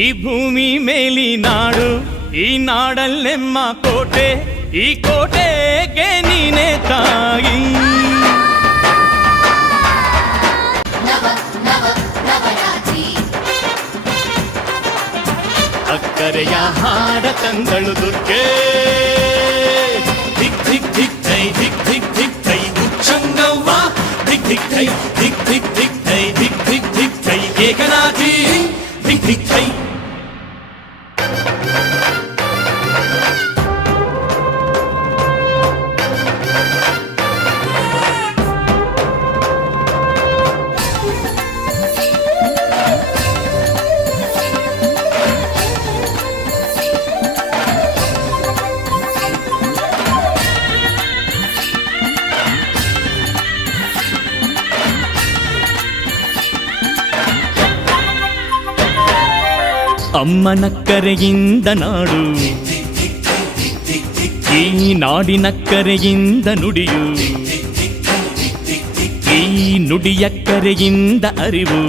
ಈ ಭೂಮಿ ಮೇಲಿ ನಾಡು, ಈ ನಾಡಲ್ಲೆಮ್ಮ ಕೋಟೆ, ಈ ಕೋಟೆಗೆ ನೀನೆ ತಾಯಿ. ಅಕ್ಕರೆಯ ಹಾಡ ತಂದಳು ದುರ್ಗೆ, ಧಿಕ್ ಧಿಕ್ ಧಿಕ್ ಜೈ, ಧಿಕ್ ಧಿಕ್ ಧಿಕ್ ಜೈ ಉಚ್ಚಂಗವ್ವ, ಧಿಕ್ ಧಿಕ್ ಜೈ, ಧಿಕ್ ಧಿಕ್ ಧಿಕ್ ಜೈ, ಧಿಕ್ ಧಿಕ್ ಧಿಕ್ ಜೈ ಏಕನಾಥಿ, ಧಿಕ್ ಧಿಕ್ ಜೈ. ಅಮ್ಮನ ಕರೆಯಿಂದ ನಾಡು, ಈ ನಾಡಿನ ಕರೆಯಿಂದ ನುಡಿಯು, ಈ ನುಡಿಯ ಕರೆಯಿಂದ ಅರಿವು.